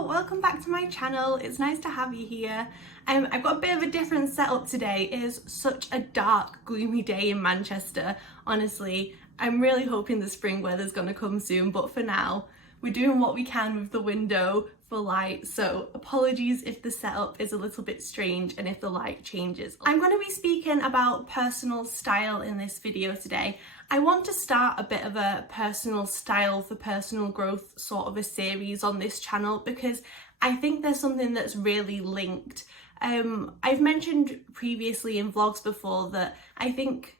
Hello, welcome back to my channel. It's nice to have you here. I've got a bit of a different setup today. It is such a dark, gloomy day in Manchester. Honestly, I'm really hoping the spring weather's gonna come soon, but for now, we're doing what we can with the window for light, so apologies if the setup is a little bit strange and if the light changes. I'm going to be speaking about personal style in this video today. I want to start a bit of a personal style for personal growth sort of a series on this channel because I think there's something that's really linked. I've mentioned previously in vlogs before that I think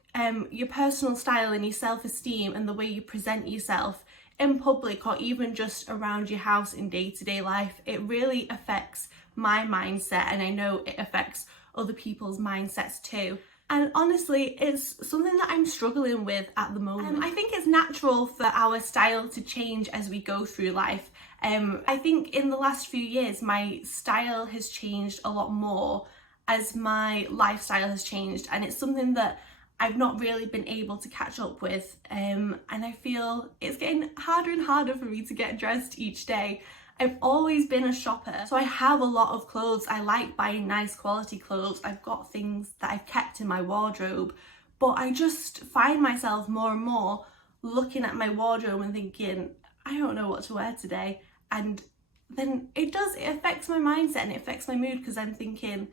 your personal style and your self-esteem and the way you present yourself in public or even just around your house in day-to-day life, it really affects my mindset, and I know it affects other people's mindsets too. And honestly, it's something that I'm struggling with at the moment. I think it's natural for our style to change as we go through life. I think in the last few years, my style has changed a lot more as my lifestyle has changed, and it's something that I've not really been able to catch up with, and I feel it's getting harder and harder for me to get dressed each day. I've always been a shopper, so I have a lot of clothes. I like buying nice quality clothes. I've got things that I've kept in my wardrobe, but I just find myself more and more looking at my wardrobe and thinking, I don't know what to wear today. And then it affects my mindset and it affects my mood because I'm thinking,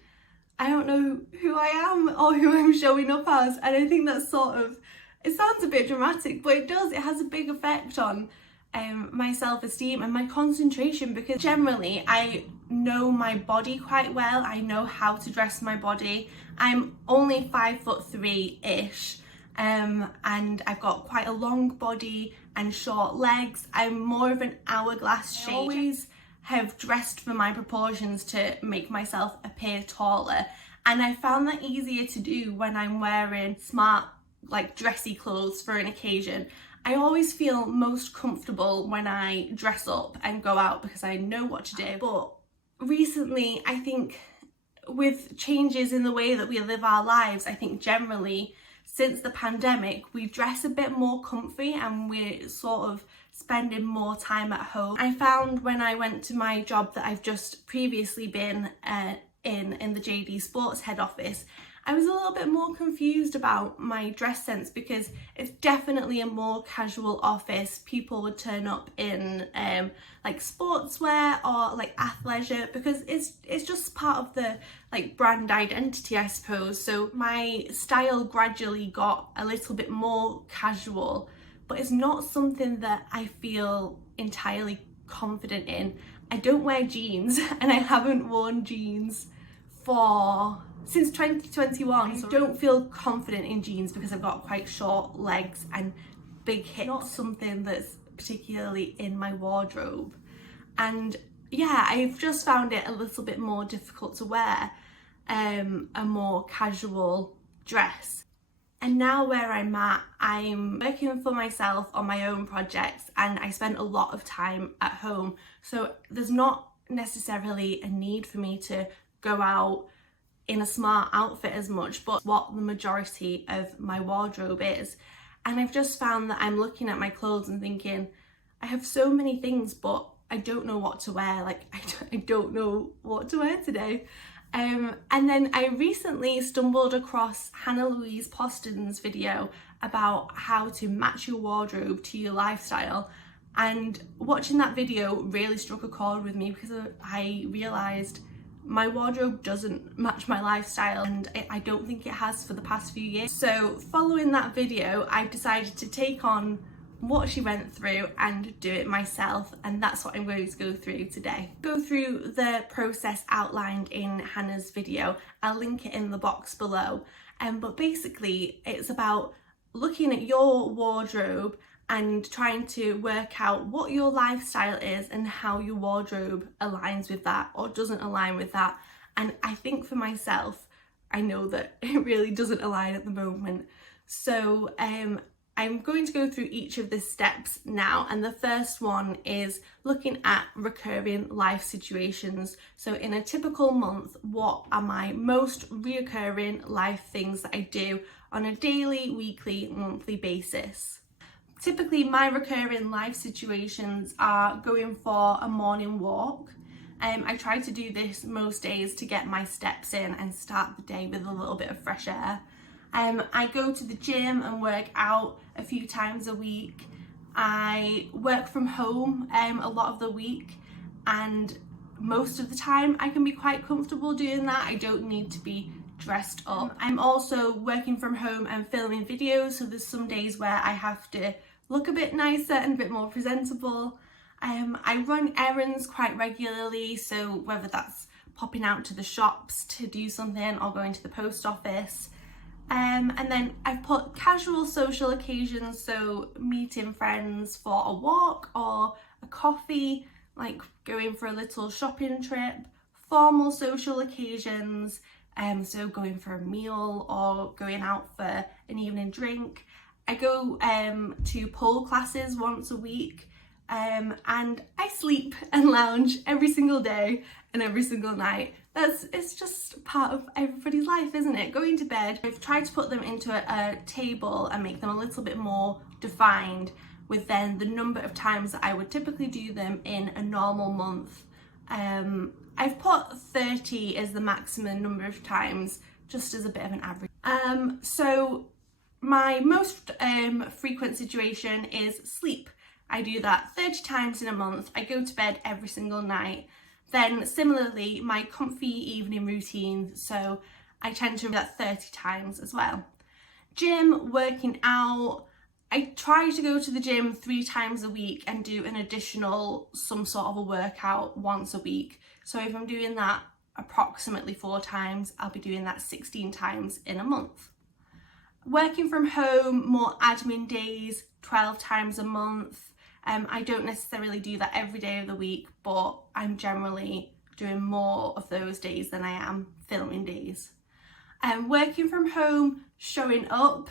I don't know who I am or who I'm showing up as. And I think that's it sounds a bit dramatic, but it has a big effect on my self-esteem and my concentration, because generally I know my body quite well. I know how to dress my body. I'm only 5'3" and I've got quite a long body and short legs. I'm more of an hourglass shape. I always have dressed for my proportions to make myself appear taller, and I found that easier to do when I'm wearing smart, like dressy clothes for an occasion. I always feel most comfortable when I dress up and go out because I know what to do. But recently, I think with changes in the way that we live our lives, I think generally since the pandemic, we dress a bit more comfy and we're sort of spending more time at home. I found when I went to my job that I've just previously been in the JD Sports head office, I was a little bit more confused about my dress sense because it's definitely a more casual office. People would turn up in like sportswear or like athleisure because it's just part of the like brand identity, I suppose. So my style gradually got a little bit more casual, but it's not something that I feel entirely confident in. I don't wear jeans and I haven't worn jeans since 2021. I don't feel confident in jeans because I've got quite short legs and big hips. Not something that's particularly in my wardrobe. And yeah, I've just found it a little bit more difficult to wear a more casual dress. And now where I'm at, I'm working for myself on my own projects and I spend a lot of time at home. So there's not necessarily a need for me to go out in a smart outfit as much, but what the majority of my wardrobe is. And I've just found that I'm looking at my clothes and thinking, I have so many things, but I don't know what to wear. Like, I don't know what to wear today. And then I recently stumbled across Hannah Louise Poston's video about how to match your wardrobe to your lifestyle. And watching that video really struck a chord with me because I realised my wardrobe doesn't match my lifestyle, and I don't think it has for the past few years. So following that video, I've decided to take on what she went through and do it myself, and that's what I'm going to go through today. Go through the process outlined in Hannah's video. I'll link it in the box below. But basically it's about looking at your wardrobe and trying to work out what your lifestyle is and how your wardrobe aligns with that or doesn't align with that. And I think for myself, I know that it really doesn't align at the moment. So I'm going to go through each of the steps now, and the first one is looking at recurring life situations. So in a typical month, what are my most reoccurring life things that I do on a daily, weekly, monthly basis? Typically my recurring life situations are going for a morning walk, I try to do this most days to get my steps in and start the day with a little bit of fresh air. I go to the gym and work out a few times a week. I work from home a lot of the week, and most of the time I can be quite comfortable doing that. I don't need to be dressed up. I'm also working from home and filming videos, so there's some days where I have to look a bit nicer and a bit more presentable. I run errands quite regularly, so whether that's popping out to the shops to do something or going to the post office. And then I've put casual social occasions, so meeting friends for a walk or a coffee, like going for a little shopping trip. Formal social occasions, so going for a meal or going out for an evening drink. I go to pole classes once a week, and I sleep and lounge every single day and every single night. It's just part of everybody's life, isn't it? Going to bed. I've tried to put them into a table and make them a little bit more defined, with then the number of times that I would typically do them in a normal month. I've put 30 as the maximum number of times, just as a bit of an average. So my most frequent situation is sleep. I do that 30 times in a month. I go to bed every single night. Then similarly, my comfy evening routine, so I tend to do that 30 times as well. Gym, working out. I try to go to the gym 3 times a week and do an additional some sort of a workout once a week. So if I'm doing that approximately 4 times, I'll be doing that 16 times in a month. Working from home, more admin days, 12 times a month. I don't necessarily do that every day of the week, but I'm generally doing more of those days than I am filming days. Working from home, showing up,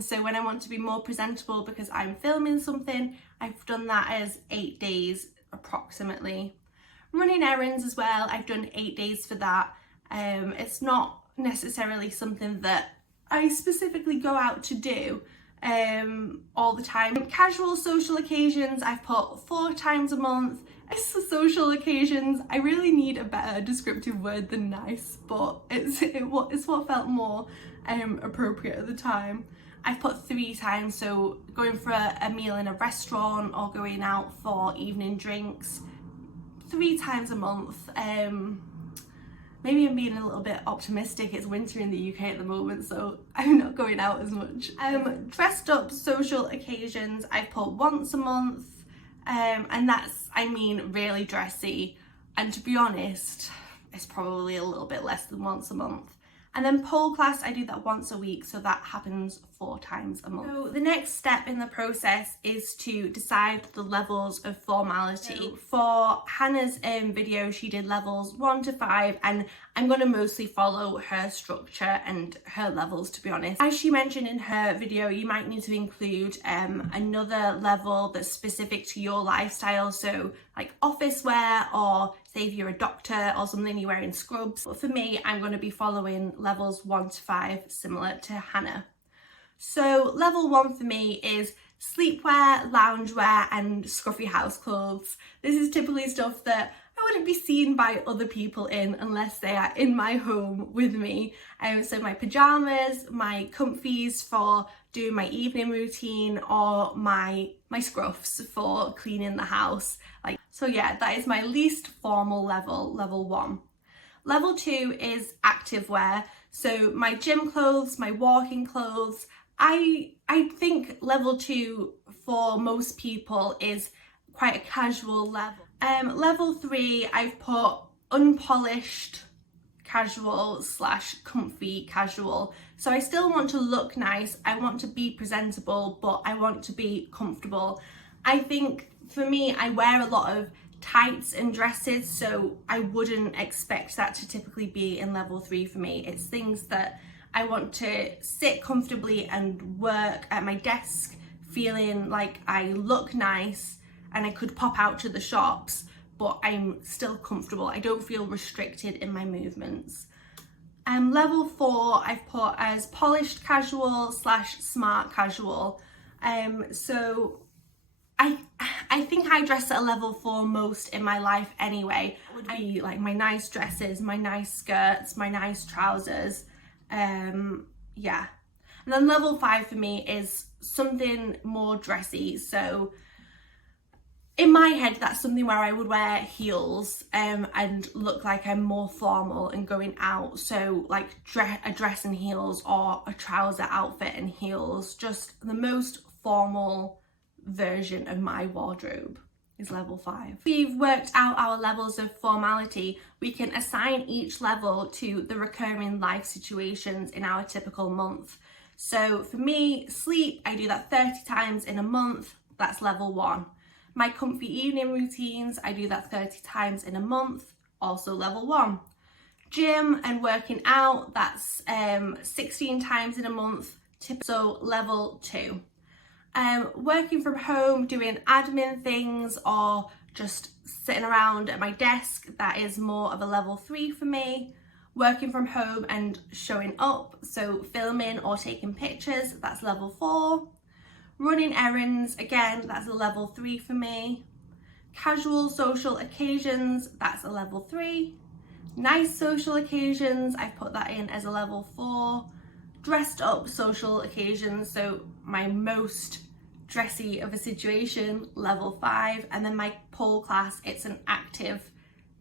so when I want to be more presentable because I'm filming something, I've done that as 8 days approximately. Running errands as well, I've done 8 days for that. It's not necessarily something that I specifically go out to do all the time. Casual social occasions, I've put 4 times a month. Social occasions, I really need a better descriptive word than nice, but it's what felt more appropriate at the time. I've put 3 times, so going for a meal in a restaurant or going out for evening drinks, 3 times a month. Maybe I'm being a little bit optimistic. It's winter in the UK at the moment, so I'm not going out as much. Dressed up social occasions, I've put once a month, and that's, I mean, really dressy. And to be honest, it's probably a little bit less than once a month. And then pole class, I do that once a week, so that happens 4 times a month. So the next step in the process is to decide the levels of formality. So for Hannah's video, she did levels 1 to 5, and I'm going to mostly follow her structure and her levels, to be honest. As she mentioned in her video, you might need to include another level that's specific to your lifestyle, so like office wear, or say if you're a doctor or something, you're wearing scrubs. But for me, I'm going to be following levels 1 to 5, similar to Hannah. So level 1 for me is sleepwear, loungewear and scruffy house clothes. This is typically stuff that I wouldn't be seen by other people in unless they are in my home with me. So my pajamas, my comfies for doing my evening routine, or my scruffs for cleaning the house. So yeah, that is my least formal level, level 1. Level 2 is activewear. So my gym clothes, my walking clothes. I think level 2 for most people is quite a casual level. Level 3, I've put unpolished casual / comfy casual. So I still want to look nice, I want to be presentable, but I want to be comfortable. I think for me, I wear a lot of tights and dresses, so I wouldn't expect that to typically be in level 3 for me. It's things that I want to sit comfortably and work at my desk feeling like I look nice and I could pop out to the shops, but I'm still comfortable. I don't feel restricted in my movements. Level 4 I've put as polished casual / smart casual. So I think I dress at a level 4 most in my life anyway. It would be like my nice dresses, my nice skirts, my nice trousers, yeah. And then level 5 for me is something more dressy. So in my head, that's something where I would wear heels and look like I'm more formal and going out. So like a dress and heels, or a trouser outfit and heels, just the most formal version of my wardrobe is level 5. We've worked out our levels of formality. We can assign each level to the recurring life situations in our typical month. So for me, sleep, I do that 30 times in a month. That's level 1. My comfy evening routines, I do that 30 times in a month, also level 1. Gym and working out, that's 16 times in a month, so level 2. Working from home, doing admin things, or just sitting around at my desk, that is more of a level 3 for me. Working from home and showing up, so filming or taking pictures, that's level 4. Running errands, again, that's a level 3 for me. Casual social occasions, that's a level 3. Nice social occasions, I've put that in as a level 4. Dressed up social occasions, so my most dressy of a situation, level 5. And then my pole class, it's an active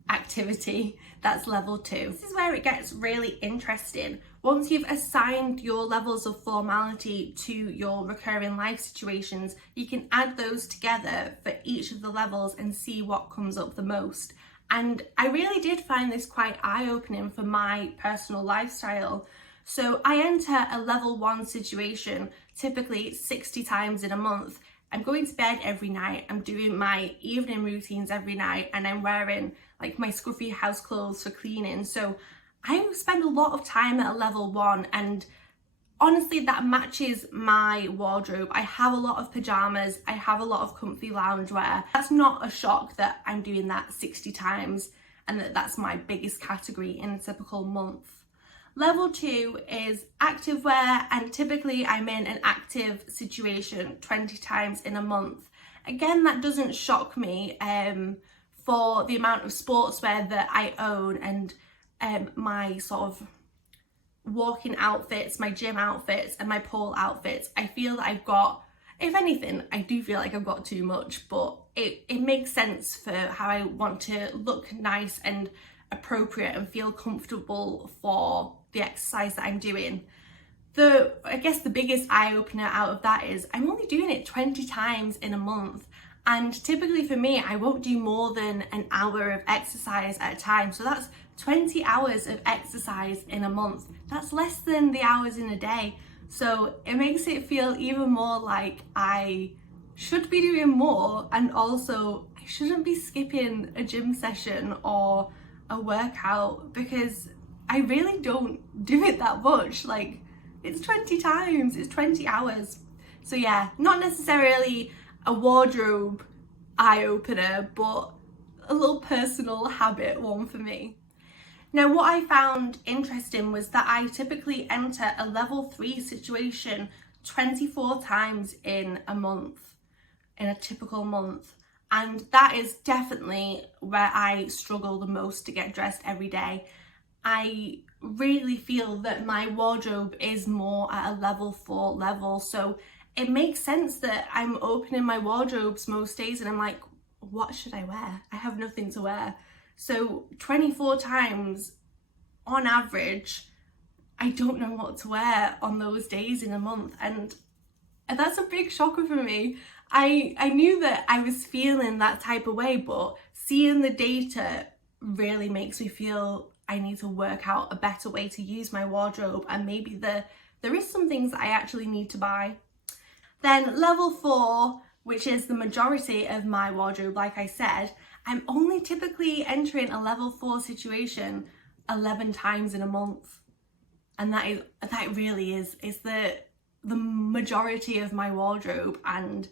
activity, that's level 2. This is where it gets really interesting. Once you've assigned your levels of formality to your recurring life situations, you can add those together for each of the levels and see what comes up the most. And I really did find this quite eye-opening for my personal lifestyle. So I enter a level 1 situation typically 60 times in a month. I'm going to bed every night, I'm doing my evening routines every night, and I'm wearing like my scruffy house clothes for cleaning. So I spend a lot of time at a level 1, and honestly that matches my wardrobe. I have a lot of pajamas, I have a lot of comfy loungewear. That's not a shock that I'm doing that 60 times and that's my biggest category in a typical month. Level 2 is activewear, and typically I'm in an active situation 20 times in a month. Again, that doesn't shock me for the amount of sportswear that I own, and my sort of walking outfits, my gym outfits and my pole outfits. I feel that I've got, if anything, I do feel like I've got too much, but it makes sense for how I want to look nice and appropriate and feel comfortable for the exercise that I'm doing. I guess the biggest eye-opener out of that is I'm only doing it 20 times in a month, and typically for me I won't do more than an hour of exercise at a time. So that's 20 hours of exercise in a month. That's less than the hours in a day. So it makes it feel even more like I should be doing more, and also I shouldn't be skipping a gym session or a workout, because I really don't do it that much. Like, it's 20 times, it's 20 hours. So yeah, not necessarily a wardrobe eye-opener, but a little personal habit one for me. Now, what I found interesting was that I typically enter a level 3 situation 24 times in a month, in a typical month. And that is definitely where I struggle the most to get dressed every day. I really feel that my wardrobe is more at a level 4 level. So it makes sense that I'm opening my wardrobes most days and I'm like, what should I wear? I have nothing to wear. So 24 times on average, I don't know what to wear on those days in a month. And that's a big shocker for me. I knew that I was feeling that type of way, but seeing the data really makes me feel I need to work out a better way to use my wardrobe, and maybe there is some things that I actually need to buy. Then level 4, which is the majority of my wardrobe, like I said, I'm only typically entering a level 4 situation 11 times in a month. And that really is the majority of my wardrobe, and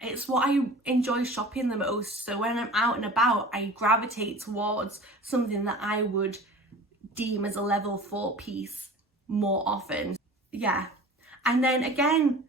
it's what I enjoy shopping the most. So when I'm out and about, I gravitate towards something that I would deem as a level 4 piece more often. Yeah. And then again,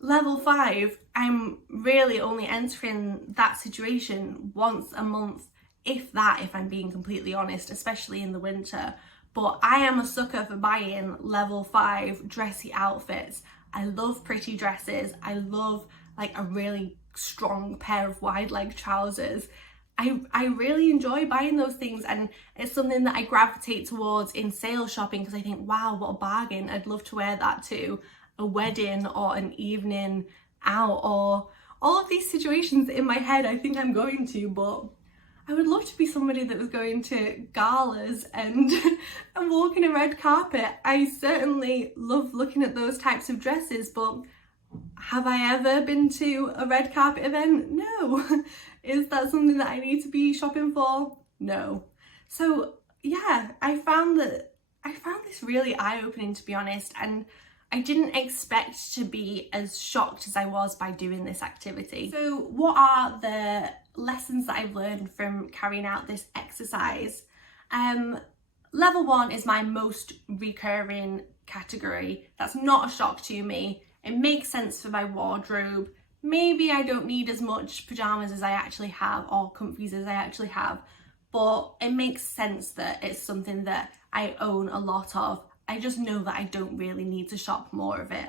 Level 5, I'm really only entering that situation once a month, if that, if I'm being completely honest, especially in the winter. But I am a sucker for buying level 5 dressy outfits. I love pretty dresses. I love like a really strong pair of wide leg trousers. I really enjoy buying those things, and it's something that I gravitate towards in sale shopping because I think, wow, what a bargain. I'd love to wear that to a wedding or an evening out, or all of these situations in my head I think I'm going to, but I would love to be somebody that was going to galas and and walking a red carpet. I certainly love looking at those types of dresses, but have I ever been to a red carpet event? No. Is that something that I need to be shopping for? No. So yeah, I found this really eye-opening, to be honest, and I didn't expect to be as shocked as I was by doing this activity. So what are the lessons that I've learned from carrying out this exercise? Level 1 is my most recurring category. That's not a shock to me. It makes sense for my wardrobe. Maybe I don't need as much pajamas as I actually have, or comfies as I actually have, but it makes sense that it's something that I own a lot of. I just know that I don't really need to shop more of it.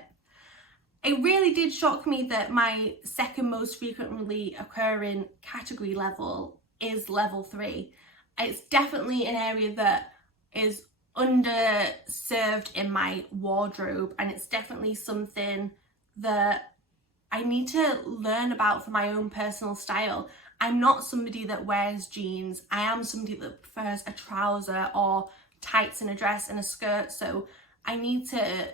It really did shock me that my second most frequently occurring category level is level 3. It's definitely an area that is underserved in my wardrobe, and it's definitely something that I need to learn about for my own personal style. I'm not somebody that wears jeans. I am somebody that prefers a trouser or tights and a dress and a skirt, so I need to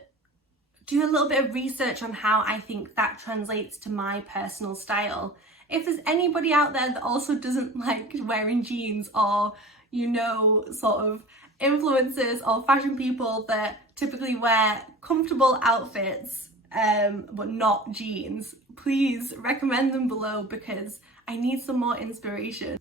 do a little bit of research on how I think that translates to my personal style. If there's anybody out there that also doesn't like wearing jeans, or you know, sort of influencers or fashion people that typically wear comfortable outfits but not jeans, please recommend them below because I need some more inspiration.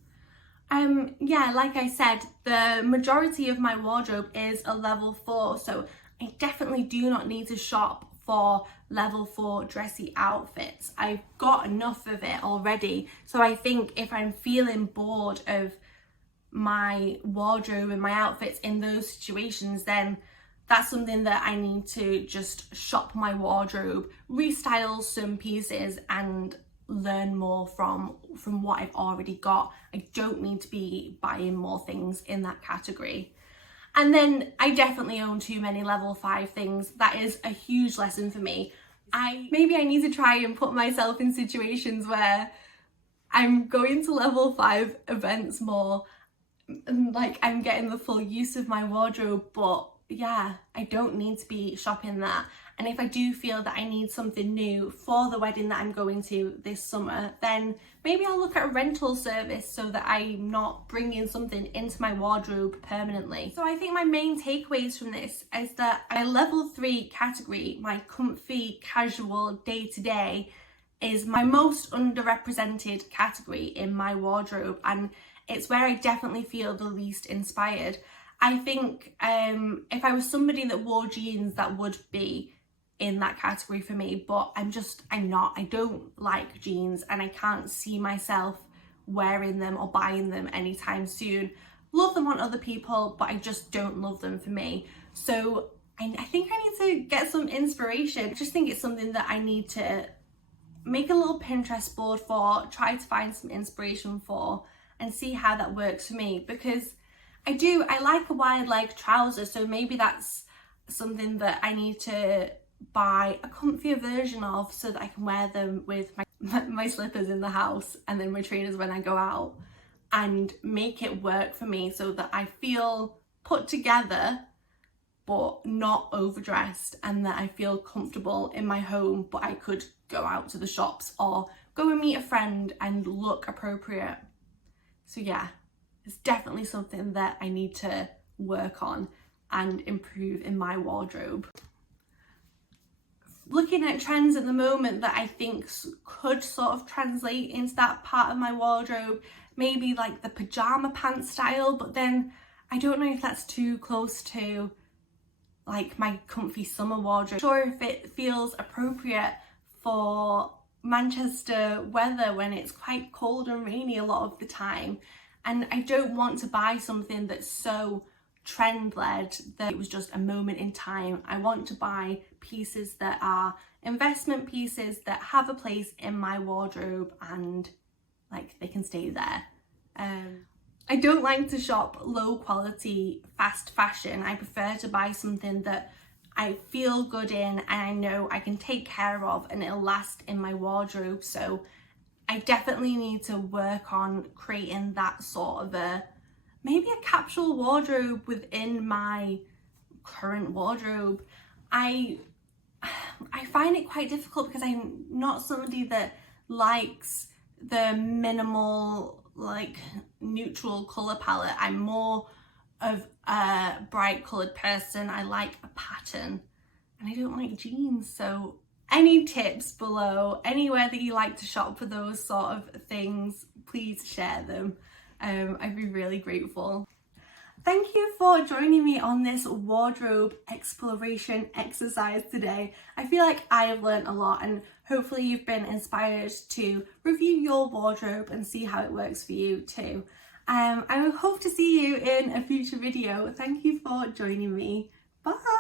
Yeah, like I said, the majority of my wardrobe is a level 4, so I definitely do not need to shop for level 4 dressy outfits. I've got enough of it already, so I think if I'm feeling bored of my wardrobe and my outfits in those situations, then that's something that I need to just shop my wardrobe, restyle some pieces and learn more from what I've already got. I don't need to be buying more things in that category. And then I definitely own too many level 5 things. That is a huge lesson for me. Maybe I need to try and put myself in situations where I'm going to level 5 events more, and like I'm getting the full use of my wardrobe, but yeah, I don't need to be shopping that. And if I do feel that I need something new for the wedding that I'm going to this summer, then maybe I'll look at a rental service so that I'm not bringing something into my wardrobe permanently. So I think my main takeaways from this is that my level 3 category, my comfy, casual, day-to-day, is my most underrepresented category in my wardrobe, and it's where I definitely feel the least inspired. I think if I was somebody that wore jeans, that would be in that category for me, but I'm not. I don't like jeans and I can't see myself wearing them or buying them anytime soon. Love them on other people, but I just don't love them for me. So I think I need to get some inspiration. I just think it's something that I need to make a little Pinterest board for, try to find some inspiration for, and see how that works for me, because I like a wide leg trouser, so maybe that's something that I need to buy a comfier version of so that I can wear them with my slippers in the house and then my trainers when I go out, and make it work for me so that I feel put together but not overdressed, and that I feel comfortable in my home, but I could go out to the shops or go and meet a friend and look appropriate. So yeah, it's definitely something that I need to work on and improve in my wardrobe. Looking at trends at the moment that I think could sort of translate into that part of my wardrobe, maybe like the pajama pants style, but then I don't know if that's too close to like my comfy summer wardrobe. I'm not sure if it feels appropriate for Manchester weather when it's quite cold and rainy a lot of the time. And I don't want to buy something that's so trend-led that it was just a moment in time. I want to buy pieces that are investment pieces that have a place in my wardrobe and like they can stay there. I don't like to shop low quality fast fashion. I prefer to buy something that I feel good in and I know I can take care of and it'll last in my wardrobe. So I definitely need to work on creating that sort of maybe a capsule wardrobe within my current wardrobe. I find it quite difficult because I'm not somebody that likes the minimal, like neutral colour palette. I'm more of a bright coloured person. I like a pattern and I don't like jeans. So any tips below, anywhere that you like to shop for those sort of things, please share them. I'd be really grateful. Thank you for joining me on this wardrobe exploration exercise today. I feel like I have learned a lot and hopefully you've been inspired to review your wardrobe and see how it works for you too. I hope to see you in a future video. Thank you for joining me. Bye!